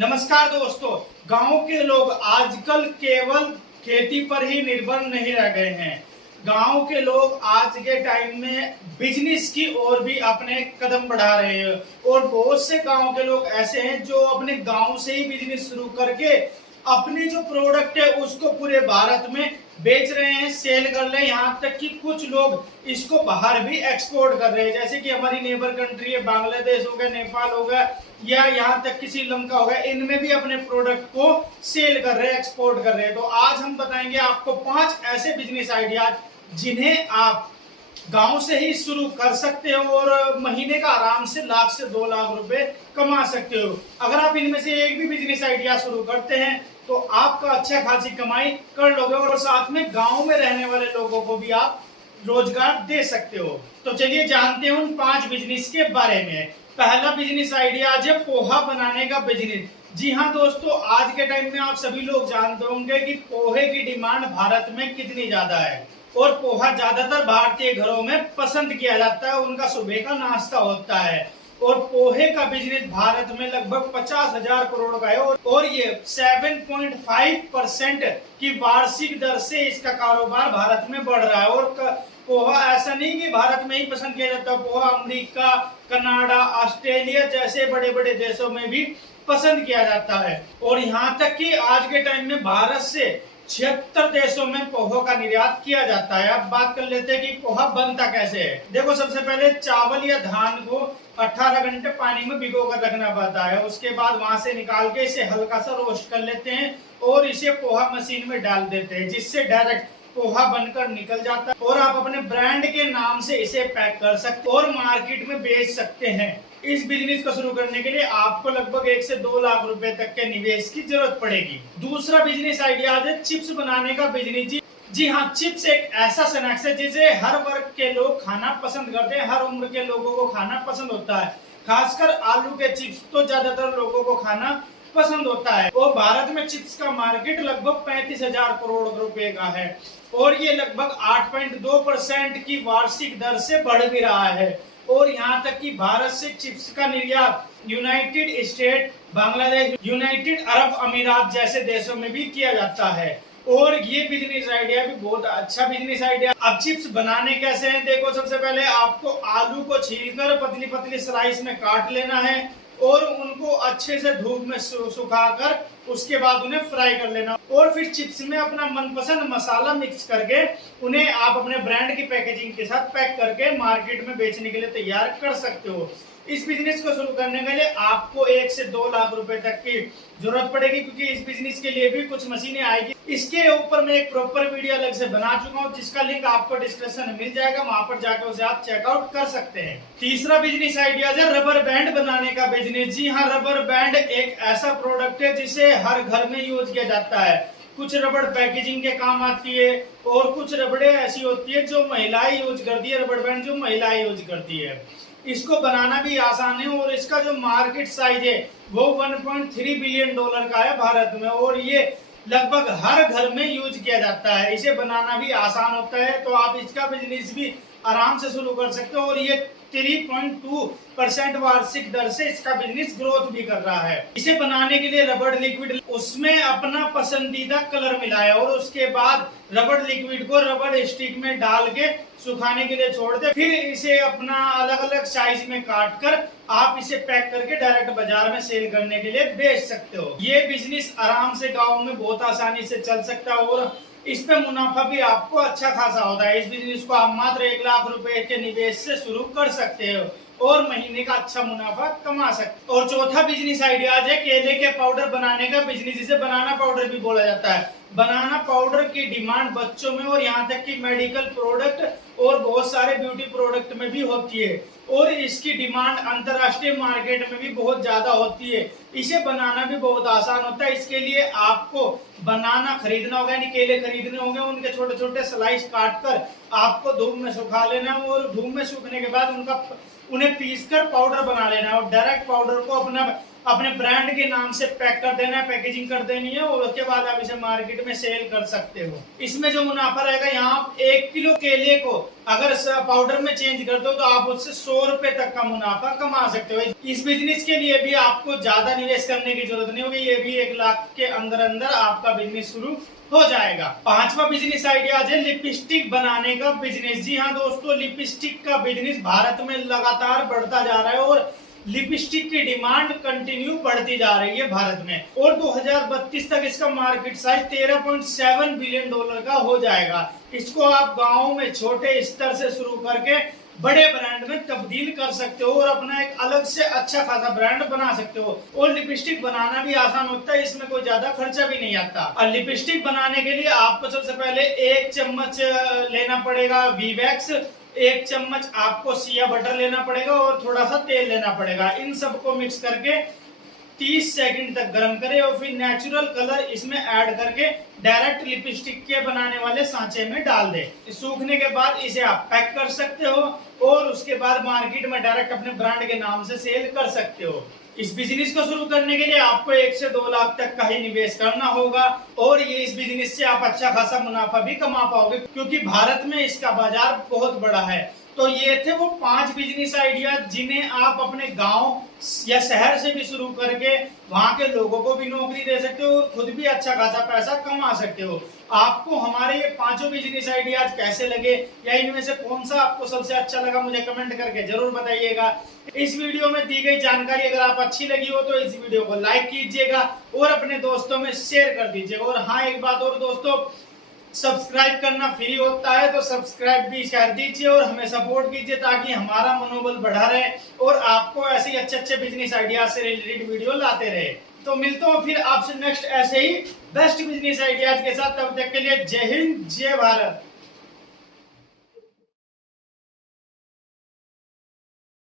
नमस्कार दोस्तों। गांव के लोग आजकल केवल खेती पर ही निर्भर नहीं रह गए हैं। गांव के लोग आज के टाइम में बिजनेस की ओर भी अपने कदम बढ़ा रहे हैं और बहुत से गांव के लोग ऐसे हैं जो अपने गांव से ही बिजनेस शुरू करके अपने जो प्रोडक्ट है उसको पूरे भारत में बेच रहे हैं, सेल कर रहे हैं। यहाँ तक कि कुछ लोग इसको बाहर भी एक्सपोर्ट कर रहे हैं, जैसे कि हमारी नेबर कंट्री है, बांग्लादेश हो गया, नेपाल हो गया या यहाँ तक कि श्रीलंका हो गया, इनमें भी अपने प्रोडक्ट को सेल कर रहे हैं, एक्सपोर्ट कर रहे हैं। तो आज हम बताएंगे आपको 5 ऐसे बिजनेस आइडियाज जिन्हें आप गांव से ही शुरू कर सकते हो और महीने का आराम से 1 से 2 लाख रुपए कमा सकते हो। अगर आप इनमें से एक भी बिजनेस आइडिया शुरू करते हैं तो आपका अच्छा खासी कमाई कर लोगे और साथ में गांव में रहने वाले लोगों को भी आप रोजगार दे सकते हो। तो चलिए जानते हैं उन 5 बिजनेस के बारे में। पहला बिजनेस आइडिया है पोहा बनाने का बिजनेस। जी हाँ दोस्तों, आज के टाइम में आप सभी लोग जानते होंगे कि पोहे की डिमांड भारत में कितनी ज्यादा है और पोहा ज्यादातर भारतीय घरों में पसंद किया जाता है, उनका सुबह का नाश्ता होता है। और पोहे का बिजनेस भारत में लगभग 50,000 करोड़ का है और ये 7.5% की वार्षिक दर से इसका कारोबार भारत में बढ़ रहा है। और पोहा ऐसा नहीं कि भारत में ही पसंद किया जाता है, पोहा अमेरिका, कनाडा, ऑस्ट्रेलिया जैसे बड़े बड़े देशों में भी पसंद किया जाता है। और यहाँ तक कि आज के टाइम में भारत से 76 देशों में पोहा का निर्यात किया जाता है। अब बात कर लेते हैं कि पोहा बनता कैसे है। देखो, सबसे पहले चावल या धान को 18 घंटे पानी में भिगो कर रखना पड़ता है। उसके बाद वहां से निकाल के इसे हल्का सा रोस्ट कर लेते हैं और इसे पोहा मशीन में डाल देते हैं, जिससे डायरेक्ट पोहा बनकर निकल जाता है और आप अपने ब्रांड के नाम से इसे पैक कर सकते और मार्केट में बेच सकते हैं। इस बिजनेस को शुरू करने के लिए आपको लगभग 1 से 2 लाख रुपए तक के निवेश की जरूरत पड़ेगी। दूसरा बिजनेस आइडिया है चिप्स बनाने का बिजनेस। जी हाँ, चिप्स एक ऐसा स्नैक्स है जिसे हर वर्ग के लोग खाना पसंद करते हैं, हर उम्र के लोगों को खाना पसंद होता है। खासकर आलू के चिप्स तो ज्यादातर लोगों को खाना पसंद होता है और भारत में चिप्स का मार्केट लगभग 35,000 करोड़ रुपए का है और ये लगभग 8.2% की वार्षिक दर से बढ़ भी रहा है। और यहाँ तक कि भारत से चिप्स का निर्यात United state, Bangladesh, United Arab अमीरात जैसे देशों में भी किया जाता है। और ये बिजनेस आइडिया भी बहुत अच्छा बिजनेस आइडिया। अब चिप्स बनाने कैसे हैं, देखो, सबसे पहले आपको आलू को छीलकर पतली पतली स्लाइस में काट लेना है और उनको अच्छे से धूप में सुखाकर उसके बाद उन्हें फ्राई कर लेना और फिर चिप्स में अपना मनपसंद मसाला मिक्स करके उन्हें आप अपने ब्रांड की पैकेजिंग के साथ पैक करके मार्केट में बेचने के लिए तैयार कर सकते हो। इस बिजनेस को शुरू करने के लिए आपको 1 से 2 लाख रुपए तक की जरूरत पड़ेगी, क्योंकि इस बिजनेस के लिए भी कुछ मशीनें आएगी। इसके ऊपर मैं एक प्रॉपर वीडियो अलग से बना चुका हूं, जिसका लिंक आपको डिस्क्रिप्शन में मिल जाएगा, वहां पर जाकर उसे आप चेकआउट कर सकते हैं। तीसरा बिजनेस आइडिया है रबर बैंड बनाने का बिजनेस। जी हाँ, रबर बैंड एक ऐसा प्रोडक्ट है जिसे हर घर में यूज किया जाता है। कुछ रबड़ पैकेजिंग के काम आती है और कुछ रबड़े ऐसी होती है जो महिलाएं यूज करती है, रबर बैंड जो महिलाएं यूज करती है। इसको बनाना भी आसान है और इसका जो मार्केट साइज है वो 1.3 बिलियन डॉलर का है भारत में और ये लगभग हर घर में यूज किया जाता है। इसे बनाना भी आसान होता है, तो आप इसका बिजनेस भी आराम से शुरू कर सकते हो और ये 3.2% वार्षिक दर से इसका बिजनेस ग्रोथ भी कर रहा है। इसे बनाने के लिए रबड़ लिक्विड, उसमें अपना पसंदीदा कलर मिलाया और उसके बाद रबड़ लिक्विड को रबड़ स्टिक में डाल के सुखाने के लिए छोड़ दे। फिर इसे अपना अलग अलग साइज में काट कर आप इसे पैक करके डायरेक्ट बाजार में सेल करने के लिए बेच सकते हो। ये बिजनेस आराम से गाँव में बहुत आसानी से चल सकता है और इस पे मुनाफा भी आपको अच्छा खासा होता है। इस बिजनेस को आप मात्र 1 लाख रुपए के निवेश से शुरू कर सकते हो और महीने का अच्छा मुनाफा कमा सकते हो। और चौथा बिजनेस आइडिया है केले के पाउडर बनाने का बिजनेस, जिसे बनाना पाउडर भी बोला जाता है। बनाना पाउडर की डिमांड बच्चों में और यहाँ तक कि मेडिकल प्रोडक्ट और बहुत सारे ब्यूटी प्रोडक्ट में भी होती है और इसकी डिमांड अंतरराष्ट्रीय मार्केट में भी बहुत ज्यादा होती है। इसे बनाना भी बहुत आसान होता है। इसके लिए आपको बनाना खरीदना होगा, यानी केले खरीदने होंगे, उनके छोटे छोटे स्लाइस काट कर आपको धूप में सुखा लेना और धूप में सूखने के बाद उन्हें पीस कर पाउडर बना लेना और डायरेक्ट पाउडर को अपना अपने ब्रांड के नाम से पैक कर देना है, पैकेजिंग कर देनी है और उसके बाद आप इसे मार्केट में सेल कर सकते हो। इसमें जो मुनाफा रहेगा, यहाँ 1 किलो केले को अगर पाउडर में चेंज करते हो तो आप उससे 100 रुपए तक का मुनाफा कमा सकते हो। इस बिजनेस के लिए भी आपको ज्यादा निवेश करने की जरूरत नहीं होगी, ये भी 1 लाख के अंदर अंदर आपका बिजनेस शुरू हो जाएगा। 5वां बिजनेस आइडिया है लिपस्टिक बनाने का बिजनेस। जी हाँ दोस्तों, लिपस्टिक का बिजनेस भारत में लगातार बढ़ता जा रहा है और लिपस्टिक की डिमांड कंटिन्यू बढ़ती जा रही है भारत में, और 2032 तक इसका मार्केट साइज $13.7 बिलियन का हो जाएगा। इसको आप गाँव में छोटे स्तर से शुरू करके बड़े ब्रांड में तब्दील कर सकते हो और अपना एक अलग से अच्छा खासा ब्रांड बना सकते हो। और लिपस्टिक बनाना भी आसान होता है, इसमें कोई ज्यादा खर्चा भी नहीं आता। और लिपस्टिक बनाने के लिए आपको सबसे पहले 1 चम्मच लेना पड़ेगा वीवैक्स, 1 चम्मच आपको सिया बटर लेना पड़ेगा और थोड़ा सा तेल लेना पड़ेगा। इन सबको मिक्स करके 30 सेकंड तक गर्म करें और फिर नेचुरल कलर इसमें ऐड करके डायरेक्ट लिपस्टिक के बनाने वाले सांचे में डाल दें। सूखने के बाद इसे आप पैक कर सकते हो और उसके बाद मार्केट में डायरेक्ट अपने ब्रांड के नाम से सेल कर सकते हो। इस बिजनेस को शुरू करने के लिए आपको 1 से 2 लाख तक का ही निवेश करना होगा और ये इस बिजनेस से आप अच्छा खासा मुनाफा भी कमा पाओगे, क्योंकि भारत में इसका बाजार बहुत बड़ा है। तो ये थे वो 5 बिजनेस आइडिया जिन्हें आप अपने गांव या शहर से भी शुरू करके वहां के लोगों को भी नौकरी दे सकते हो और खुद भी अच्छा खासा पैसा कमा सकते हो। आपको हमारे ये 5 बिजनेस आइडियाज कैसे लगे या इनमें से कौन सा आपको सबसे अच्छा लगा, मुझे कमेंट करके जरूर बताइएगा। इस वीडियो में दी गई जानकारी अगर आप अच्छी लगी हो तो इस वीडियो को लाइक कीजिएगा और अपने दोस्तों में शेयर कर दीजिएगा। और हाँ, एक बात और दोस्तों, सब्सक्राइब करना फ्री होता है तो सब्सक्राइब भी कर दीजिए और हमें सपोर्ट कीजिए ताकि हमारा मनोबल बढ़ा रहे और आपको ऐसे ही अच्छे बिजनेस आइडिया से रिलेटेड वीडियो लाते रहे। तो मिलता हूँ फिर आपसे नेक्स्ट ऐसे ही बेस्ट बिजनेस आइडियाज के साथ। तब तक के लिए जय हिंद, जय भारत।